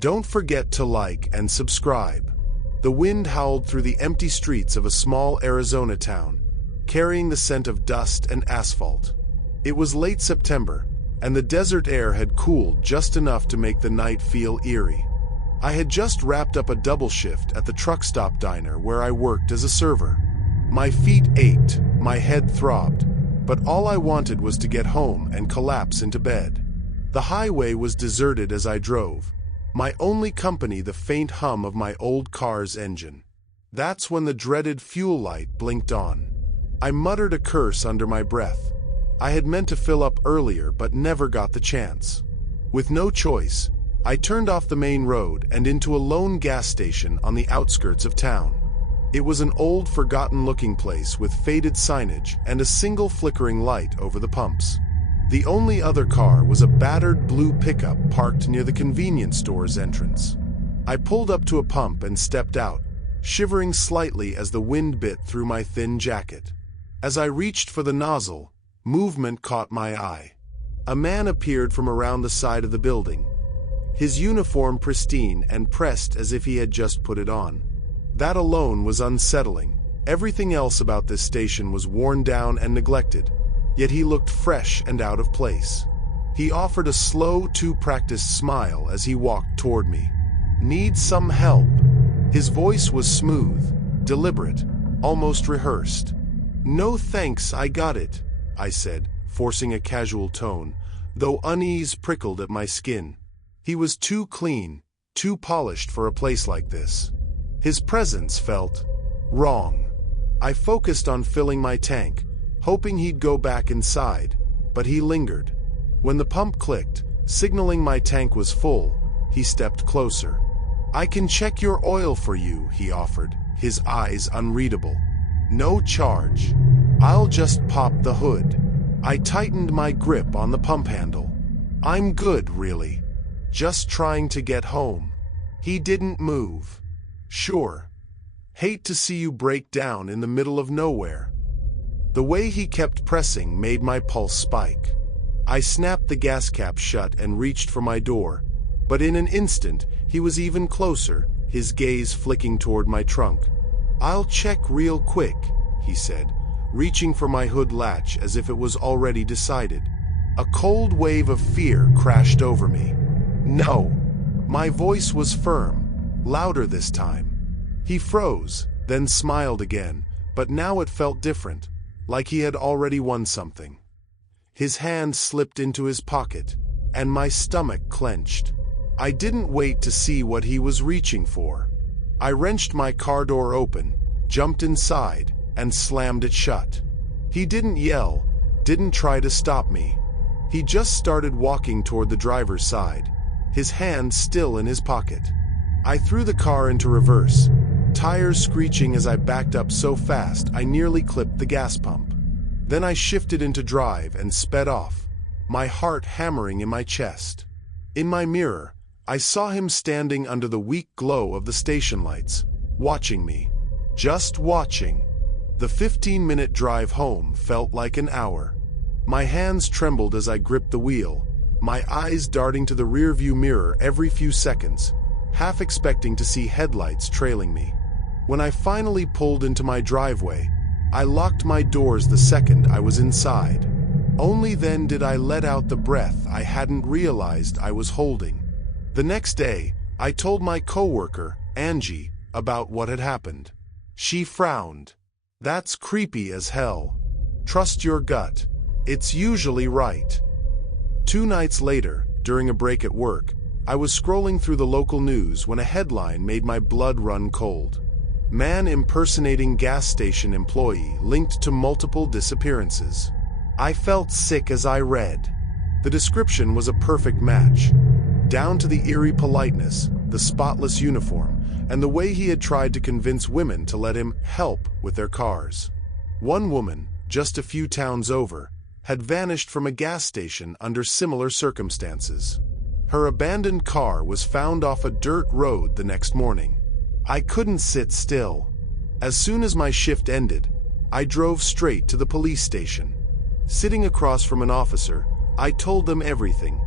Don't forget to like and subscribe. The wind howled through the empty streets of a small Arizona town, carrying the scent of dust and asphalt. It was late September, and the desert air had cooled just enough to make the night feel eerie. I had just wrapped up a double shift at the truck stop diner where I worked as a server. My feet ached, my head throbbed, but all I wanted was to get home and collapse into bed. The highway was deserted as I drove, my only company the faint hum of my old car's engine. That's when the dreaded fuel light blinked on. I muttered a curse under my breath. I had meant to fill up earlier but never got the chance. With no choice, I turned off the main road and into a lone gas station on the outskirts of town. It was an old, forgotten-looking place with faded signage and a single flickering light over the pumps. The only other car was a battered blue pickup parked near the convenience store's entrance. I pulled up to a pump and stepped out, shivering slightly as the wind bit through my thin jacket. As I reached for the nozzle, movement caught my eye. A man appeared from around the side of the building, his uniform pristine and pressed as if he had just put it on. That alone was unsettling. Everything else about this station was worn down and neglected, yet he looked fresh and out of place. He offered a slow, too-practiced smile as he walked toward me. "Need some help?" His voice was smooth, deliberate, almost rehearsed. "No thanks, I got it," I said, forcing a casual tone, though unease prickled at my skin. He was too clean, too polished for a place like this. His presence felt wrong. I focused on filling my tank, hoping he'd go back inside, but he lingered. When the pump clicked, signaling my tank was full, he stepped closer. "I can check your oil for you," he offered, his eyes unreadable. "No charge. I'll just pop the hood." I tightened my grip on the pump handle. "I'm good, really. Just trying to get home." He didn't move. "Sure. Hate to see you break down in the middle of nowhere." The way he kept pressing made my pulse spike. I snapped the gas cap shut and reached for my door, but in an instant he was even closer, his gaze flicking toward my trunk. "I'll check real quick," he said, reaching for my hood latch as if it was already decided. A cold wave of fear crashed over me. "No." My voice was firm, louder this time. He froze, then smiled again, but now it felt different, like he had already won something. His hand slipped into his pocket, and my stomach clenched. I didn't wait to see what he was reaching for. I wrenched my car door open, jumped inside, and slammed it shut. He didn't yell, didn't try to stop me. He just started walking toward the driver's side, his hand still in his pocket. I threw the car into reverse, tires screeching as I backed up so fast I nearly clipped the gas pump. Then I shifted into drive and sped off, my heart hammering in my chest. In my mirror, I saw him standing under the weak glow of the station lights, watching me. Just watching. The 15-minute drive home felt like an hour. My hands trembled as I gripped the wheel, my eyes darting to the rearview mirror every few seconds, half expecting to see headlights trailing me. When I finally pulled into my driveway, I locked my doors the second I was inside. Only then did I let out the breath I hadn't realized I was holding. The next day, I told my coworker, Angie, about what had happened. She frowned. "That's creepy as hell. Trust your gut. It's usually right." 2 nights later, during a break at work, I was scrolling through the local news when a headline made my blood run cold. "Man impersonating gas station employee linked to multiple disappearances." I felt sick as I read. The description was a perfect match. Down to the eerie politeness, the spotless uniform, and the way he had tried to convince women to let him help with their cars. One woman, just a few towns over, had vanished from a gas station under similar circumstances. Her abandoned car was found off a dirt road the next morning. I couldn't sit still. As soon as my shift ended, I drove straight to the police station. Sitting across from an officer, I told them everything: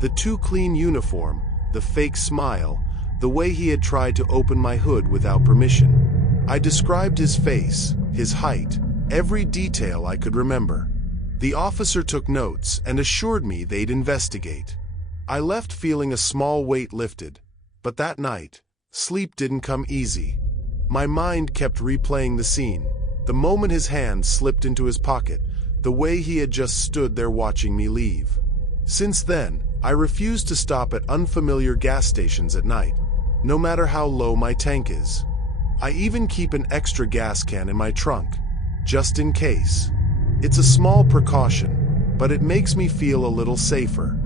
the too clean uniform, the fake smile, the way he had tried to open my hood without permission. I described his face, his height, every detail I could remember. The officer took notes and assured me they'd investigate. I left feeling a small weight lifted, but that night, sleep didn't come easy. My mind kept replaying the scene, the moment his hand slipped into his pocket, the way he had just stood there watching me leave. Since then, I refuse to stop at unfamiliar gas stations at night, no matter how low my tank is. I even keep an extra gas can in my trunk, just in case. It's a small precaution, but it makes me feel a little safer.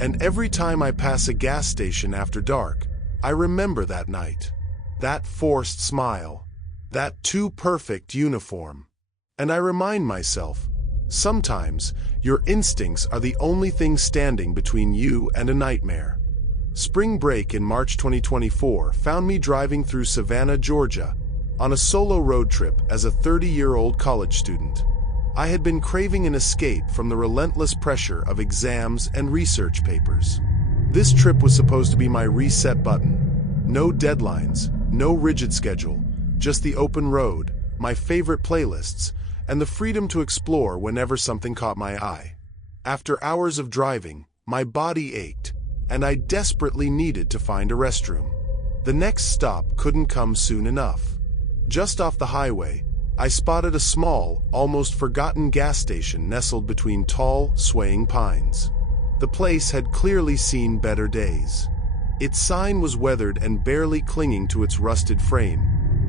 And every time I pass a gas station after dark, I remember that night. That forced smile. That too perfect uniform. And I remind myself, sometimes your instincts are the only thing standing between you and a nightmare. Spring break in March 2024 found me driving through Savannah, Georgia, on a solo road trip as a 30-year-old college student. I had been craving an escape from the relentless pressure of exams and research papers. This trip was supposed to be my reset button. No deadlines, no rigid schedule, just the open road, my favorite playlists, and the freedom to explore whenever something caught my eye. After hours of driving, my body ached, and I desperately needed to find a restroom. The next stop couldn't come soon enough. Just off the highway, I spotted a small, almost forgotten gas station nestled between tall, swaying pines. The place had clearly seen better days. Its sign was weathered and barely clinging to its rusted frame,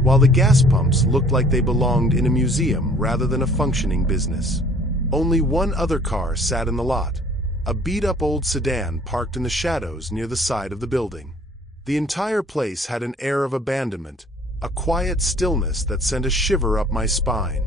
while the gas pumps looked like they belonged in a museum rather than a functioning business. Only one other car sat in the lot, a beat-up old sedan parked in the shadows near the side of the building. The entire place had an air of abandonment, a quiet stillness that sent a shiver up my spine.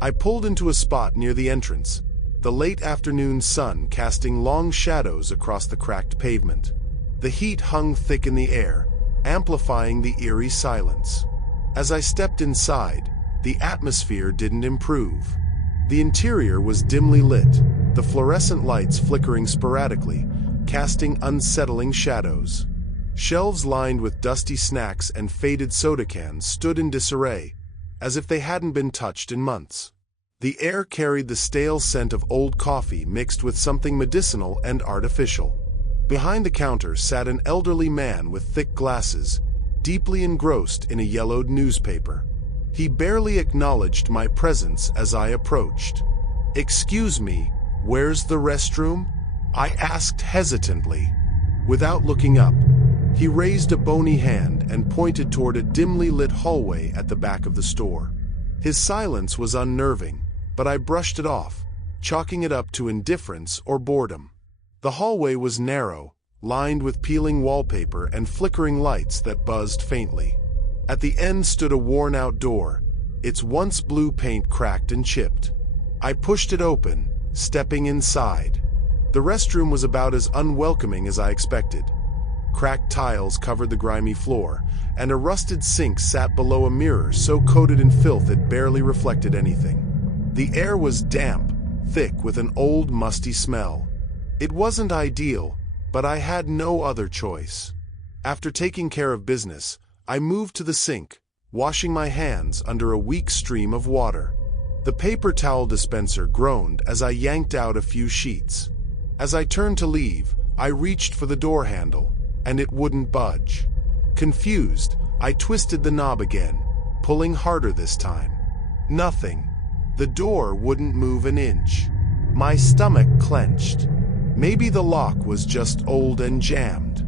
I pulled into a spot near the entrance, the late afternoon sun casting long shadows across the cracked pavement. The heat hung thick in the air, amplifying the eerie silence. As I stepped inside, the atmosphere didn't improve. The interior was dimly lit, the fluorescent lights flickering sporadically, casting unsettling shadows. Shelves lined with dusty snacks and faded soda cans stood in disarray, as if they hadn't been touched in months. The air carried the stale scent of old coffee mixed with something medicinal and artificial. Behind the counter sat an elderly man with thick glasses, deeply engrossed in a yellowed newspaper. He barely acknowledged my presence as I approached. "Excuse me, where's the restroom?" I asked hesitantly. Without looking up, he raised a bony hand and pointed toward a dimly lit hallway at the back of the store. His silence was unnerving, but I brushed it off, chalking it up to indifference or boredom. The hallway was narrow, lined with peeling wallpaper and flickering lights that buzzed faintly. At the end stood a worn-out door, its once blue paint cracked and chipped. I pushed it open, stepping inside. The restroom was about as unwelcoming as I expected. Cracked tiles covered the grimy floor, and a rusted sink sat below a mirror so coated in filth it barely reflected anything. The air was damp, thick with an old, musty smell. It wasn't ideal, but I had no other choice. After taking care of business, I moved to the sink, washing my hands under a weak stream of water. The paper towel dispenser groaned as I yanked out a few sheets. As I turned to leave, I reached for the door handle, and it wouldn't budge. Confused, I twisted the knob again, pulling harder this time. Nothing. The door wouldn't move an inch. My stomach clenched. Maybe the lock was just old and jammed.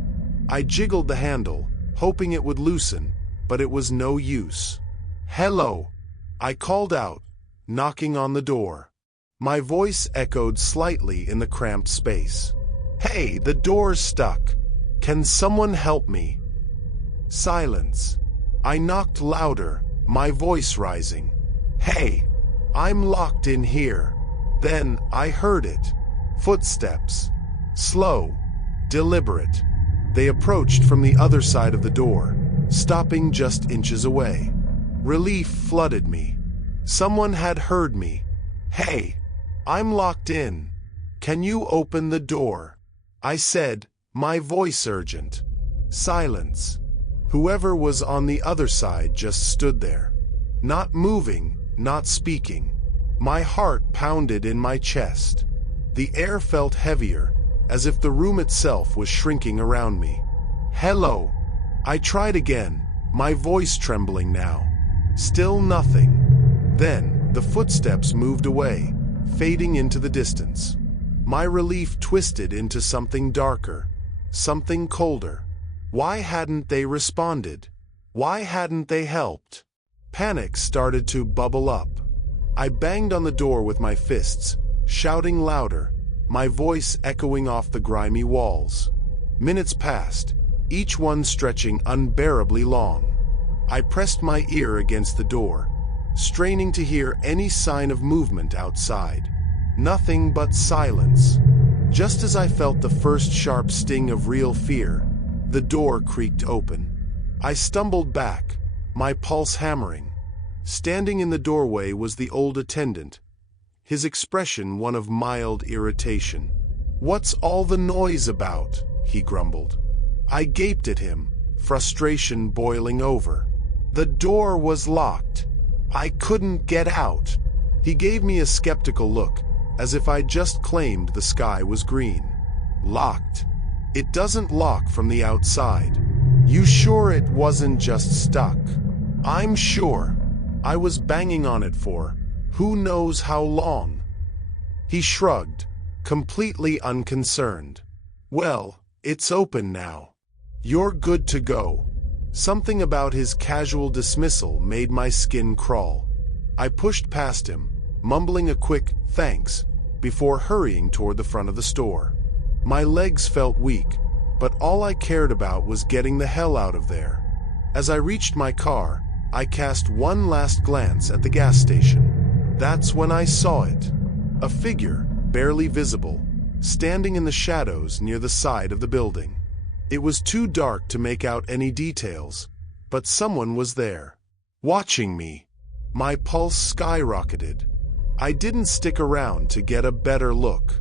I jiggled the handle, hoping it would loosen, but it was no use. "Hello," I called out, knocking on the door. My voice echoed slightly in the cramped space. "Hey, the door's stuck. Can someone help me?" Silence. I knocked louder, my voice rising. "Hey, I'm locked in here." Then I heard it. Footsteps. Slow, deliberate. They approached from the other side of the door, stopping just inches away. Relief flooded me. Someone had heard me. "Hey, I'm locked in. Can you open the door?" I said, my voice urgent. Silence. Whoever was on the other side just stood there. Not moving, not speaking. My heart pounded in my chest. The air felt heavier, as if the room itself was shrinking around me. "Hello." I tried again, my voice trembling now. Still nothing. Then, the footsteps moved away, fading into the distance. My relief twisted into something darker, something colder. Why hadn't they responded? Why hadn't they helped? Panic started to bubble up. I banged on the door with my fists, shouting louder, my voice echoing off the grimy walls. Minutes passed, each one stretching unbearably long. I pressed my ear against the door, straining to hear any sign of movement outside. Nothing but silence. Just as I felt the first sharp sting of real fear, the door creaked open. I stumbled back, my pulse hammering. Standing in the doorway was the old attendant, his expression one of mild irritation. "What's all the noise about?" he grumbled. I gaped at him, frustration boiling over. The door was locked. I couldn't get out. He gave me a skeptical look, as if I'd just claimed the sky was green. "Locked? It doesn't lock from the outside. You sure it wasn't just stuck?" "I'm sure. I was banging on it for who knows how long." He shrugged, completely unconcerned. "Well, it's open now. You're good to go." Something about his casual dismissal made my skin crawl. I pushed past him, mumbling a quick thanks, before hurrying toward the front of the store. My legs felt weak, but all I cared about was getting the hell out of there. As I reached my car, I cast one last glance at the gas station. That's when I saw it. A figure, barely visible, standing in the shadows near the side of the building. It was too dark to make out any details, but someone was there, watching me. My pulse skyrocketed. I didn't stick around to get a better look.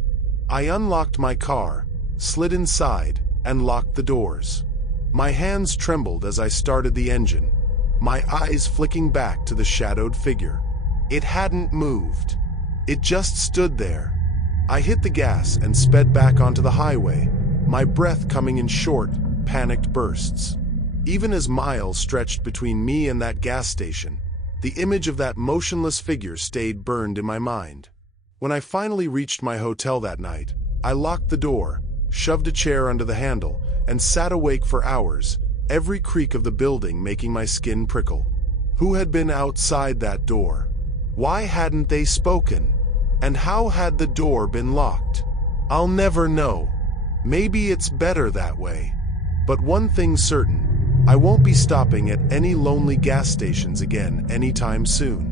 I unlocked my car, slid inside, and locked the doors. My hands trembled as I started the engine, my eyes flicking back to the shadowed figure. It hadn't moved. It just stood there. I hit the gas and sped back onto the highway, my breath coming in short, panicked bursts. Even as miles stretched between me and that gas station, the image of that motionless figure stayed burned in my mind. When I finally reached my hotel that night, I locked the door, shoved a chair under the handle, and sat awake for hours, every creak of the building making my skin prickle. Who had been outside that door? Why hadn't they spoken? And how had the door been locked? I'll never know. Maybe it's better that way. But one thing's certain, I won't be stopping at any lonely gas stations again anytime soon.